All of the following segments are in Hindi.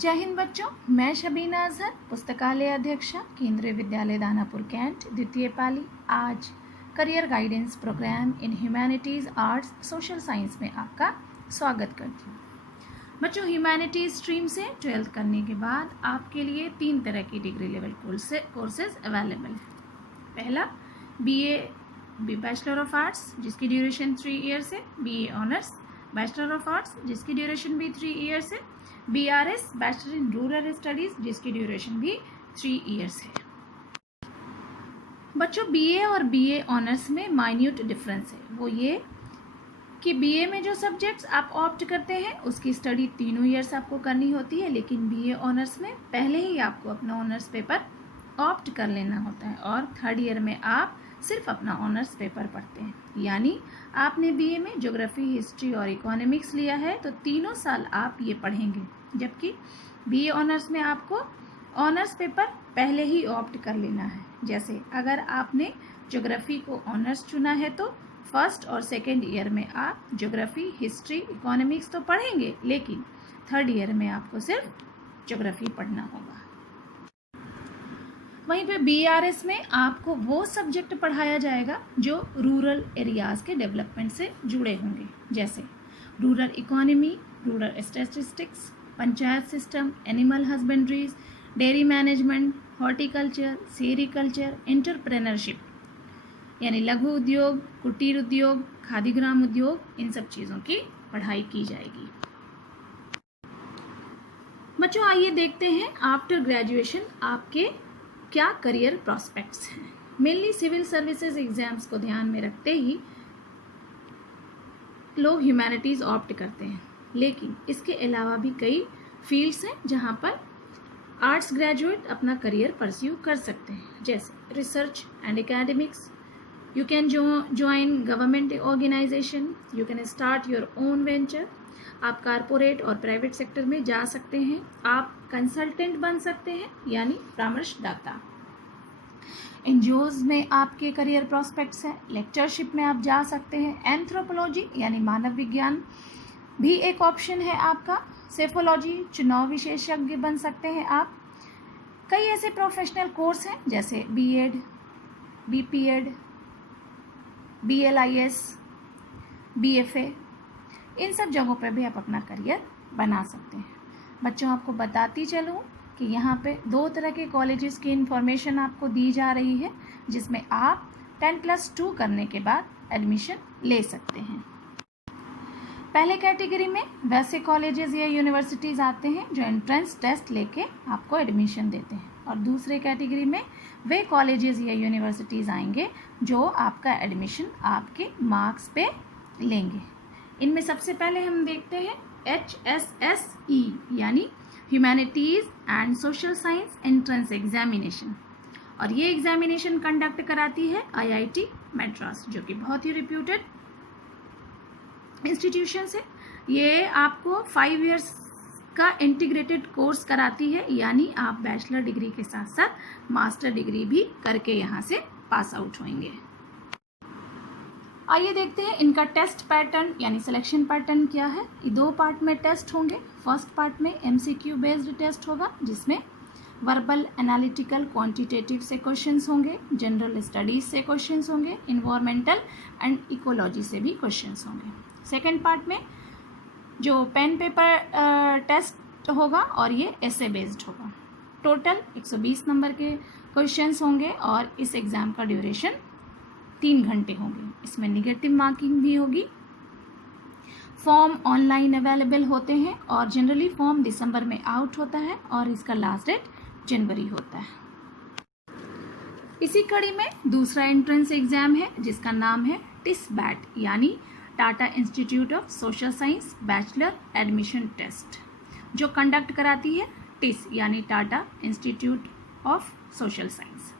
जय हिंद बच्चों, मैं शबीना अजहर, पुस्तकालय अध्यक्षा, केंद्रीय विद्यालय दानापुर कैंट, द्वितीय पाली। आज करियर गाइडेंस प्रोग्राम इन ह्यूमैनिटीज़, आर्ट्स, सोशल साइंस में आपका स्वागत करती हूँ। बच्चों, ह्यूमैनिटीज़ स्ट्रीम से 12th करने के बाद आपके लिए 3 तरह की डिग्री लेवल कोर्सेज अवेलेबल है। पहला BA बैचलर ऑफ आर्ट्स, जिसकी ड्यूरेशन 3 ईयर्स है। BA honours bachelor of arts, जिसकी ड्यूरेशन भी 3 ईयर्स है। BRS bachelor in rural studies, जिसकी ड्यूरेशन भी 3 ईयर्स है। बच्चों, BA और BA ऑनर्स में माइन्यूट डिफरेंस है। वो ये कि BA में जो सब्जेक्ट्स आप ऑप्ट करते हैं उसकी स्टडी 3 ईयर्स आपको करनी होती है, लेकिन BA ऑनर्स में पहले ही आपको अपना ऑनर्स पेपर ऑप्ट कर लेना होता है और 3rd ईयर में आप सिर्फ अपना ऑनर्स पेपर पढ़ते हैं। यानी आपने BA में ज्योग्राफी, हिस्ट्री और इकोनॉमिक्स लिया है तो तीनों साल आप ये पढ़ेंगे, जबकि BA ऑनर्स में आपको ऑनर्स पेपर पहले ही ऑप्ट कर लेना है। जैसे अगर आपने ज्योग्राफी को ऑनर्स चुना है तो 1st और 2nd ईयर में आप ज्योग्राफी, हिस्ट्री, इकोनॉमिक्स तो पढ़ेंगे, लेकिन 3rd ईयर में आपको सिर्फ ज्योग्राफी पढ़ना होगा। वहीं पे BRS में आपको वो सब्जेक्ट पढ़ाया जाएगा जो रूरल एरियाज़ के डेवलपमेंट से जुड़े होंगे, जैसे rural economy, rural statistics, panchayat system, animal husbandries, dairy management, horticulture, sericulture, entrepreneurship यानी लघु उद्योग, कुटीर उद्योग, खादी ग्राम उद्योग, इन सब चीज़ों की पढ़ाई की जाएगी। बच्चों, आइए देखते हैं आफ्टर ग्रेजुएशन आपके क्या करियर प्रॉस्पेक्ट्स हैं। मेनली सिविल सर्विसेज एग्जाम्स को ध्यान में रखते ही लोग ह्यूमैनिटीज़ ऑप्ट करते हैं, लेकिन इसके अलावा भी कई फील्ड्स हैं जहां पर आर्ट्स ग्रेजुएट अपना करियर परस्यू कर सकते हैं, जैसे research and academics. You can join government organization, you can start your own venture. आप कारपोरेट और प्राइवेट सेक्टर में जा सकते हैं। आप कंसल्टेंट बन सकते हैं, यानी परामर्शदाता। एनजीओज में आपके करियर प्रॉस्पेक्ट्स हैं। लेक्चरशिप में आप जा सकते हैं। एंथ्रोपोलॉजी यानी मानव विज्ञान भी एक ऑप्शन है आपका। सेफोलॉजी, चुनाव विशेषज्ञ बन सकते हैं आप। कई ऐसे प्रोफेशनल कोर्स हैं जैसे BEd, BPEd, BLIS, BFA। इन सब जगहों पर भी आप अपना करियर बना सकते हैं। बच्चों, आपको बताती चलूँ कि यहाँ पे 2 तरह के कॉलेजेस की इन्फॉर्मेशन आपको दी जा रही है, जिसमें आप 10+2 करने के बाद एडमिशन ले सकते हैं। पहले कैटेगरी में वैसे कॉलेजेस या यूनिवर्सिटीज़ आते हैं जो एंट्रेंस टेस्ट लेके आपको एडमिशन देते हैं, और दूसरे कैटेगरी में वे कॉलेजेस या यूनिवर्सिटीज़ आएंगे जो आपका एडमिशन आपके मार्क्स पे लेंगे। इनमें सबसे पहले हम देखते हैं HSSE यानी humanities and social science entrance examination, और ये एग्जामिनेशन कंडक्ट कराती है IIT मद्रास, जो कि बहुत ही रिप्यूटेड इंस्टीट्यूशन है। ये आपको 5 इयर्स का इंटीग्रेटेड कोर्स कराती है, यानी आप बैचलर डिग्री के साथ साथ मास्टर डिग्री भी करके यहाँ से पास आउट होंगे। आइए देखते हैं इनका टेस्ट पैटर्न यानी सिलेक्शन पैटर्न क्या है। ये 2 पार्ट में टेस्ट होंगे। फर्स्ट पार्ट में MCQ बेस्ड टेस्ट होगा, जिसमें वर्बल, एनालिटिकल, क्वांटिटेटिव से क्वेश्चंस होंगे, जनरल स्टडीज से क्वेश्चंस होंगे, इन्वायरमेंटल एंड इकोलॉजी से भी क्वेश्चंस होंगे। सेकेंड पार्ट में जो पेन पेपर टेस्ट होगा और ये एसे बेस्ड होगा। टोटल 120 नंबर के क्वेश्चंस होंगे और इस एग्ज़ाम का ड्यूरेशन 3 घंटे होंगे। इसमें निगेटिव मार्किंग भी होगी। फॉर्म ऑनलाइन अवेलेबल होते हैं और जनरली फॉर्म दिसंबर में आउट होता है और इसका लास्ट डेट जनवरी होता है। इसी कड़ी में दूसरा एंट्रेंस एग्जाम है जिसका नाम है TISBAT यानी Tata institute of social science bachelor admission test, जो कंडक्ट कराती है TIS यानी Tata institute of social science.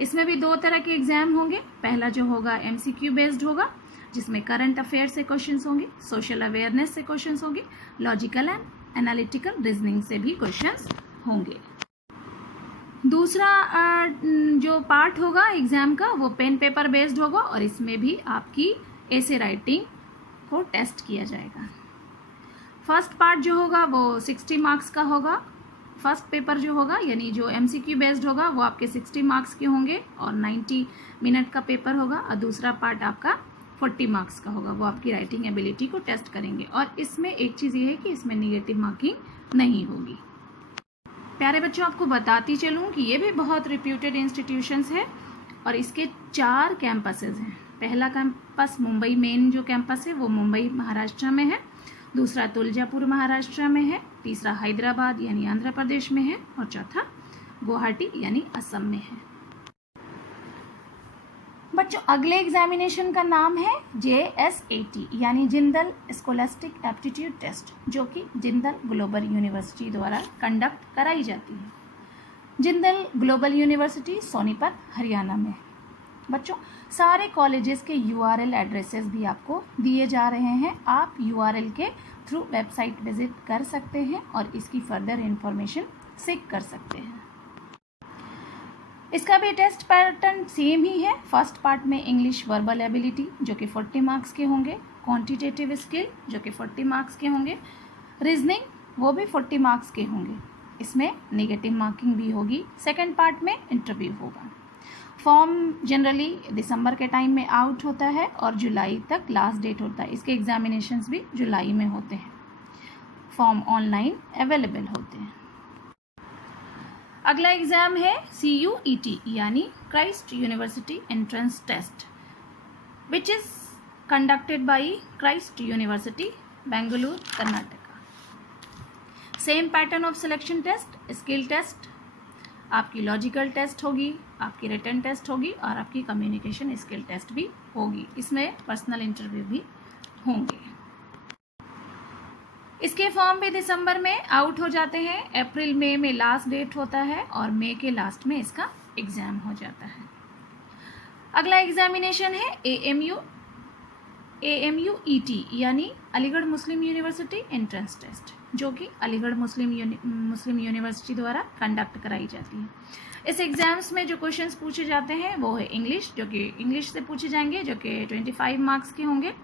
इसमें भी 2 तरह के एग्जाम होंगे। पहला जो होगा MCQ बेस्ड होगा, जिसमें करंट अफेयर से क्वेश्चंस होंगे, सोशल अवेयरनेस से क्वेश्चंस होंगे, लॉजिकल एंड एनालिटिकल रीजनिंग से भी क्वेश्चंस होंगे। दूसरा जो पार्ट होगा एग्जाम का वो पेन पेपर बेस्ड होगा और इसमें भी आपकी ऐसे राइटिंग को टेस्ट किया जाएगा। फर्स्ट पार्ट जो होगा वो 60 मार्क्स का होगा। फर्स्ट पेपर जो होगा यानी जो MCQ बेस्ड होगा वो आपके 60 मार्क्स के होंगे और 90 मिनट का पेपर होगा, और दूसरा पार्ट आपका 40 मार्क्स का होगा। वो आपकी राइटिंग एबिलिटी को टेस्ट करेंगे, और इसमें एक चीज़ ये है कि इसमें निगेटिव मार्किंग नहीं होगी। प्यारे बच्चों, आपको बताती चलूँ कि ये भी बहुत रिप्यूटेड इंस्टीट्यूशंस है और इसके 4 कैंपसेस हैं। पहला कैंपस मुंबई मेन जो कैंपस है वो मुंबई महाराष्ट्र में है, दूसरा तुलजापुर महाराष्ट्र में है, तीसरा हैदराबाद यानी आंध्र प्रदेश में है, और चौथा गुवाहाटी यानी असम में है। बच्चों, अगले एग्जामिनेशन का नाम है JSAT यानी जिंदल स्कॉलास्टिक एप्टीट्यूड टेस्ट, जो कि जिंदल ग्लोबल यूनिवर्सिटी द्वारा कंडक्ट कराई जाती है। जिंदल ग्लोबल यूनिवर्सिटी सोनीपत हरियाणा में। बच्चों, सारे कॉलेजेस के URL एड्रेसेस भी आपको दिए जा रहे हैं। आप URL के थ्रू वेबसाइट विजिट कर सकते हैं और इसकी फर्दर इंफॉर्मेशन सीख कर सकते हैं। इसका भी टेस्ट पैटर्न सेम ही है। फर्स्ट पार्ट में इंग्लिश वर्बल एबिलिटी जो कि 40 मार्क्स के होंगे, क्वांटिटेटिव स्किल जो कि 40 मार्क्स के होंगे, रीजनिंग वो भी 40 मार्क्स के होंगे। इसमें नेगेटिव मार्किंग भी होगी। सेकंड पार्ट में इंटरव्यू होगा। फॉर्म जनरली दिसंबर के टाइम में आउट होता है और जुलाई तक लास्ट डेट होता है। इसके एग्जामिनेशंस भी जुलाई में होते हैं। फॉर्म ऑनलाइन अवेलेबल होते हैं। अगला एग्ज़ाम है CUET यानी Christ university entrance test, which is conducted by Christ university Bengaluru Karnataka. Same pattern of selection test, skill test, आपकी लॉजिकल टेस्ट होगी, आपकी रिटन टेस्ट होगी और आपकी कम्युनिकेशन स्किल टेस्ट भी होगी। इसमें पर्सनल इंटरव्यू भी होंगे। इसके फॉर्म भी दिसंबर में आउट हो जाते हैं। अप्रैल मई में लास्ट डेट होता है और मई के लास्ट में इसका एग्ज़ाम हो जाता है। अगला एग्जामिनेशन है AMUET यानी अलीगढ़ मुस्लिम यूनिवर्सिटी एंट्रेंस टेस्ट, जो कि अलीगढ़ मुस्लिम यूनिवर्सिटी द्वारा कंडक्ट कराई जाती है। इस एग्ज़ाम्स में जो क्वेश्चंस पूछे जाते हैं वो है इंग्लिश, जो कि इंग्लिश से पूछे जाएंगे, जो कि 25 मार्क्स के होंगे।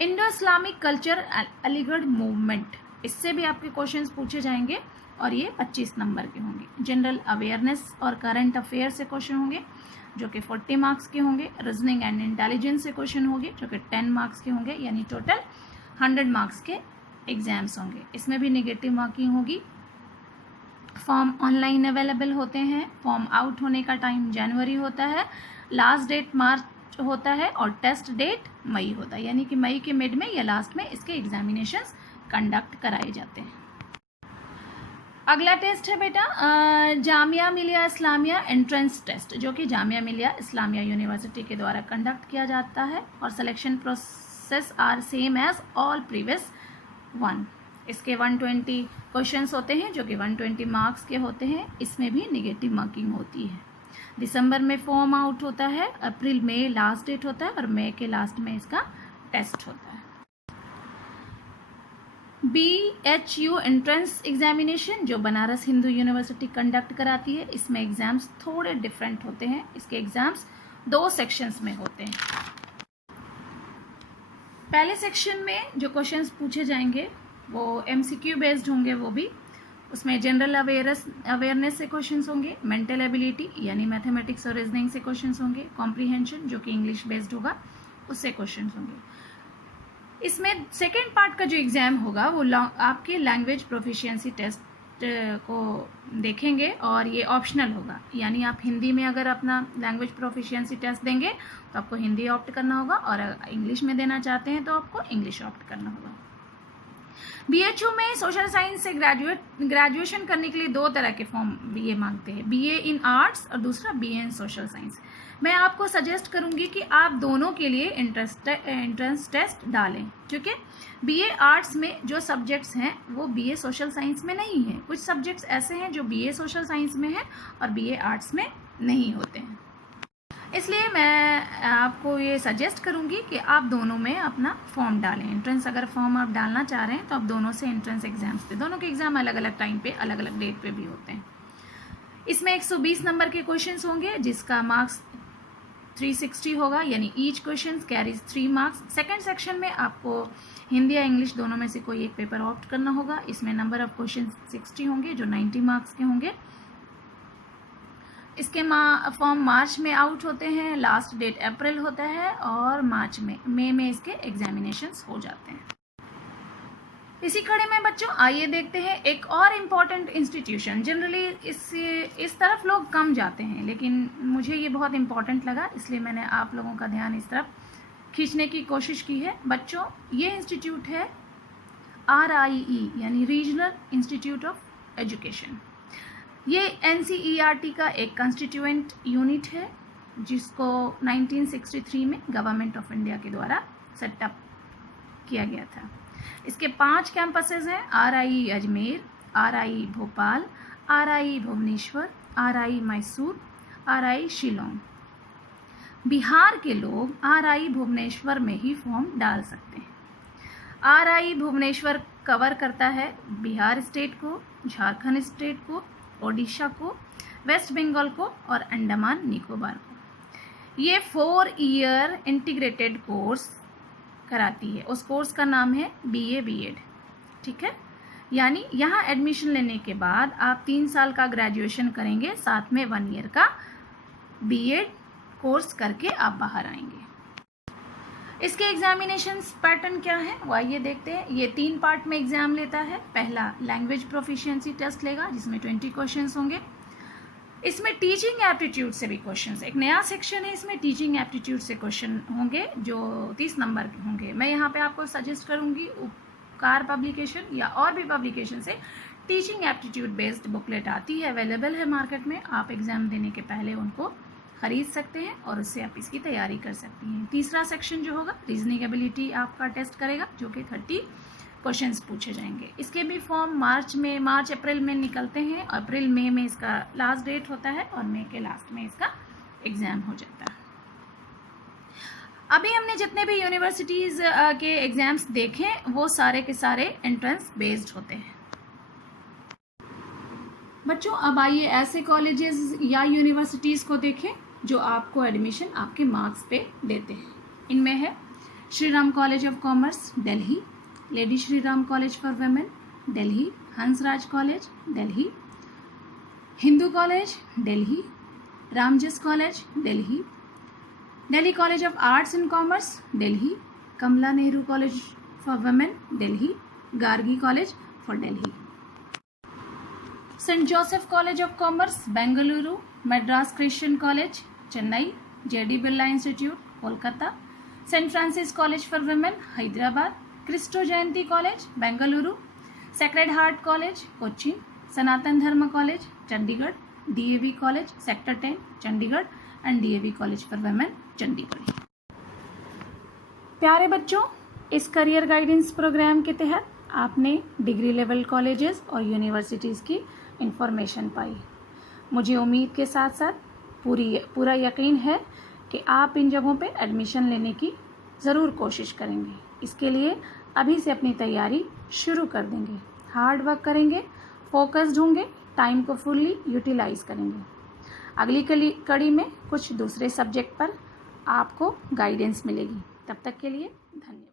Indo Islamic culture Aligarh movement, इससे भी आपके क्वेश्चंस पूछे जाएंगे और ये 25 नंबर के होंगे। जनरल अवेयरनेस और करंट अफेयर से क्वेश्चन होंगे जो कि 40 मार्क्स के होंगे। रीजनिंग एंड इंटेलिजेंस से क्वेश्चन होंगे जो कि 10 मार्क्स के होंगे, यानी टोटल 100 मार्क्स के एग्जाम्स होंगे। इसमें भी नेगेटिव मार्किंग होगी। फॉर्म ऑनलाइन अवेलेबल होते हैं। फॉर्म आउट होने का टाइम जनवरी होता है, लास्ट डेट मार्च होता है और टेस्ट डेट मई होता है, यानी कि मई के मिड में या लास्ट में इसके एग्जामिनेशंस कंडक्ट कराए जाते हैं। अगला टेस्ट है बेटा जामिया मिलिया इस्लामिया एंट्रेंस टेस्ट, जो कि जामिया मिलिया इस्लामिया यूनिवर्सिटी के द्वारा कंडक्ट किया जाता है और selection process are same as all previous one. इसके 120 क्वेश्चंस होते हैं जो कि 120 मार्क्स के होते हैं। इसमें भी नेगेटिव मार्किंग होती है। दिसंबर में फॉर्म आउट होता है, अप्रैल में लास्ट डेट होता है और मई के लास्ट में इसका टेस्ट होता है। BHU एंट्रेंस एग्जामिनेशन जो बनारस हिंदू यूनिवर्सिटी कंडक्ट कराती है, इसमें एग्जाम्स थोड़े डिफरेंट होते हैं। इसके एग्जाम्स 2 सेक्शंस में होते हैं। पहले सेक्शन में जो क्वेश्चंस पूछे जाएंगे वो MCQ बेस्ड होंगे, वो भी उसमें जनरल अवेयरनेस से क्वेश्चंस होंगे, मेंटल एबिलिटी यानी मैथमेटिक्स और रीजनिंग से क्वेश्चंस होंगे, कॉम्प्रीहेंशन जो कि इंग्लिश बेस्ड होगा उससे क्वेश्चंस होंगे। इसमें सेकेंड पार्ट का जो एग्ज़ाम होगा वो आपके लैंग्वेज प्रोफिशिएंसी टेस्ट को देखेंगे और ये ऑप्शनल होगा, यानी आप हिंदी में अगर अपना लैंग्वेज प्रोफिशिएंसी टेस्ट देंगे तो आपको हिंदी ऑप्ट करना होगा, और अगर इंग्लिश में देना चाहते हैं तो आपको इंग्लिश ऑप्ट करना होगा। BHU में सोशल साइंस से ग्रेजुएशन करने के लिए 2 तरह के फॉर्म ये मांगते हैं, BA इन आर्ट्स और दूसरा BA इन सोशल साइंस। मैं आपको सजेस्ट करूंगी कि आप दोनों के लिए एंट्रेंस टेस्ट डालें, क्योंकि BA आर्ट्स में जो सब्जेक्ट्स हैं वो BA सोशल साइंस में नहीं है। कुछ सब्जेक्ट्स ऐसे हैं जो BA सोशल साइंस में है और BA आर्ट्स में नहीं होते हैं। इसलिए मैं आपको ये सजेस्ट करूंगी कि आप दोनों में अपना फॉर्म डालें। एंट्रेंस अगर फॉर्म आप डालना चाह रहे हैं तो आप दोनों से एंट्रेंस एग्जाम्स पे, दोनों के एग्जाम अलग अलग टाइम पे अलग अलग डेट पे भी होते हैं। इसमें 120 नंबर के क्वेश्चंस होंगे जिसका मार्क्स 360 होगा, यानी each question carries 3 marks. Second section में आपको हिंदी या इंग्लिश दोनों में से कोई एक पेपर ऑप्ट करना होगा। इसमें नंबर ऑफ क्वेश्चन 60 होंगे जो 90 मार्क्स के होंगे। इसके फॉर्म मार्च में आउट होते हैं, लास्ट डेट अप्रैल होता है और मार्च में मई में इसके एग्जामिनेशंस हो जाते हैं। इसी कड़ी में बच्चों आइए देखते हैं एक और इम्पॉर्टेंट इंस्टीट्यूशन। जनरली इस तरफ लोग कम जाते हैं, लेकिन मुझे ये बहुत इम्पॉर्टेंट लगा, इसलिए मैंने आप लोगों का ध्यान इस तरफ खींचने की कोशिश की है। बच्चों ये इंस्टीट्यूट है RIE यानी रीजनल इंस्टीट्यूट ऑफ एजुकेशन। ये NCERT का एक कंस्टिट्यूएंट यूनिट है जिसको 1963 में गवर्नमेंट ऑफ इंडिया के द्वारा सेटअप किया गया था। इसके 5 कैंपसेस हैं, RIE Ajmer, RIE Bhopal, RIE Bhubaneswar, RIE Mysore, RIE Shillong. Bihar के लोग RIE भुवनेश्वर में ही फॉर्म डाल सकते हैं। RIE भुवनेश्वर कवर करता है बिहार स्टेट को, झारखंड स्टेट को, ओडिशा को, वेस्ट बंगाल को और अंडमान निकोबार को। ये 4 ईयर इंटीग्रेटेड कोर्स कराती है। उस कोर्स का नाम है BA BEd, ठीक है। यानी यहाँ एडमिशन लेने के बाद आप 3 साल का ग्रेजुएशन करेंगे, साथ में 1 ईयर का BEd कोर्स करके आप बाहर आएंगे। इसके एग्जामिनेशन पैटर्न क्या है वो आइए देखते हैं। ये 3 पार्ट में एग्जाम लेता है। पहला लैंग्वेज प्रोफिशिएंसी टेस्ट लेगा जिसमें 20 क्वेश्चंस होंगे। इसमें टीचिंग एप्टीट्यूड से भी क्वेश्चंस, एक नया सेक्शन है इसमें, टीचिंग एप्टीट्यूड से क्वेश्चन होंगे जो 30 नंबर के होंगे। मैं यहाँ पे आपको सजेस्ट करूँगी उपकार पब्लिकेशन या और भी पब्लिकेशन से टीचिंग एप्टीट्यूड बेस्ड बुकलेट आती है, अवेलेबल है मार्केट में। आप एग्जाम देने के पहले उनको खरीद सकते हैं और उससे आप इसकी तैयारी कर सकती हैं। तीसरा सेक्शन जो होगा रीजनिंग एबिलिटी आपका टेस्ट करेगा जो कि 30 क्वेश्चंस पूछे जाएंगे। इसके भी फॉर्म मार्च अप्रैल में निकलते हैं। अप्रैल मई में इसका लास्ट डेट होता है और मई के लास्ट में इसका एग्जाम हो जाता है। अभी हमने जितने भी यूनिवर्सिटीज़ के एग्जाम्स देखे वो सारे के सारे एंट्रेंस बेस्ड होते हैं। बच्चों अब आइए ऐसे कॉलेजेस या यूनिवर्सिटीज़ को देखें जो आपको एडमिशन आपके मार्क्स पे देते हैं। इनमें है Shri Ram college of commerce Delhi, lady Shri Ram college for women Delhi, Hansraj college Delhi, Hindu college Delhi, Ramjas college Delhi, Delhi college of arts and commerce Delhi, Kamala Nehru college for women Delhi, Gargi college for Delhi, saint Joseph college of commerce Bengaluru, Madras Christian college Chennai, JD Birla institute Kolkata, saint Francis college for women Hyderabad, Kristu Jayanti college Bengaluru, sacred heart college Cochin, सनातन धर्म college Chandigarh, DAV college sector 10 Chandigarh and DAV college for women Chandigarh. प्यारे बच्चों, इस करियर गाइडेंस प्रोग्राम के तहत आपने डिग्री लेवल कॉलेजेस और यूनिवर्सिटीज़ की इंफॉर्मेशन पाई। मुझे उम्मीद के साथ साथ पूरा यकीन है कि आप इन जगहों पे एडमिशन लेने की ज़रूर कोशिश करेंगे। इसके लिए अभी से अपनी तैयारी शुरू कर देंगे, हार्ड वर्क करेंगे, फोकस्ड होंगे, टाइम को फुल्ली यूटिलाइज करेंगे। अगली कड़ी में कुछ दूसरे सब्जेक्ट पर आपको गाइडेंस मिलेगी। तब तक के लिए धन्यवाद।